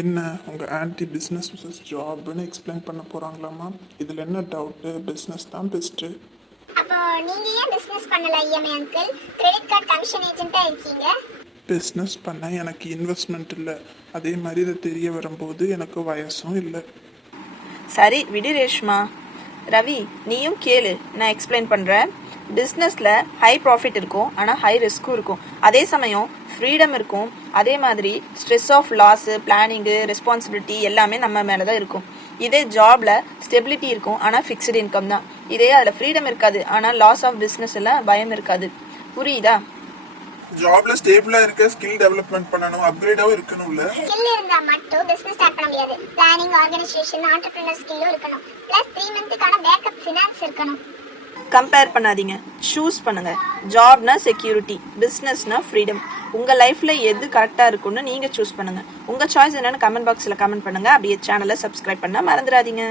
என்ன உங்கள் anti business versus ஜாப்னு explain பண்ண போகிறாங்களாமா? இதில் என்ன டவுட்டு? பிஸ்னஸ் தான் பெஸ்ட்டு. அப்போ நீங்க ஏன் பிசினஸ் பண்ணல ஐஎம்ஐ அங்கிள்? கிரெடிட் கார்டு கமிஷன் ஏஜென்ட்டா இருக்கீங்க. பிஸ்னஸ் பண்ண எனக்கு இன்வெஸ்ட்மெண்ட் இல்லை. அதே மாதிரி இதை தெரிய வரும்போது எனக்கு வயசும் இல்லை. சரி விடு ரேஷ்மா. ரவி நீயும் கேளு, நான் எக்ஸ்பிளைன் பண்ணுறேன். பிஸ்னஸில் ஹை ப்ராஃபிட் இருக்கும், ஆனால் ஹை ரிஸ்க்கும் இருக்கும். அதே சமயம் ஃப்ரீடம் இருக்கும். அதே மாதிரி stress of loss, planning, responsibility எல்லாமே நம்ம மேலே தான் இருக்கும். இதே ஜாபில் ஸ்டெபிலிட்டி இருக்கும், ஆனால் ஃபிக்ஸ்டு இன்கம் தான். இதே அதில் ஃப்ரீடம் இருக்காது, ஆனால் லாஸ் ஆஃப் பிஸ்னஸில் பயம் இருக்காது. புரியுதா? ஜாப்ல ஸ்டேபிளா இருக்க ஸ்கில் டெவலப்மெண்ட் பண்ணணும், அப்கிரேடாவும் இருக்கணும்ல. ஸ்கில் இருந்தா மட்டும் பிசினஸ் ஸ்டார்ட் பண்ண முடியாது. பிளானிங், ஆர்கனைசேஷன், ஆண்டர்பிரினர் ஸ்கில்லும் இருக்கணும். ப்ளஸ் 3 மந்த்துக்கான பேக்கப் ஃபினான்ஸ் இருக்கணும். கம்பேர் பண்ணாதீங்க, சூஸ் பண்ணுங்க. ஜாப்னா செக்யூரிட்டி, பிஸ்னஸ்னா ஃப்ரீடம். உங்கள் லைஃப்பில் எது கரெக்டாக இருக்குன்னு நீங்கள் சூஸ் பண்ணுங்கள். உங்கள் சாய்ஸ் என்னென்னு கமெண்ட் பாக்ஸில் கமெண்ட் பண்ணுங்கள். அப்படியே சேனலை சப்ஸ்கிரைப் பண்ண மறந்துடாதீங்க.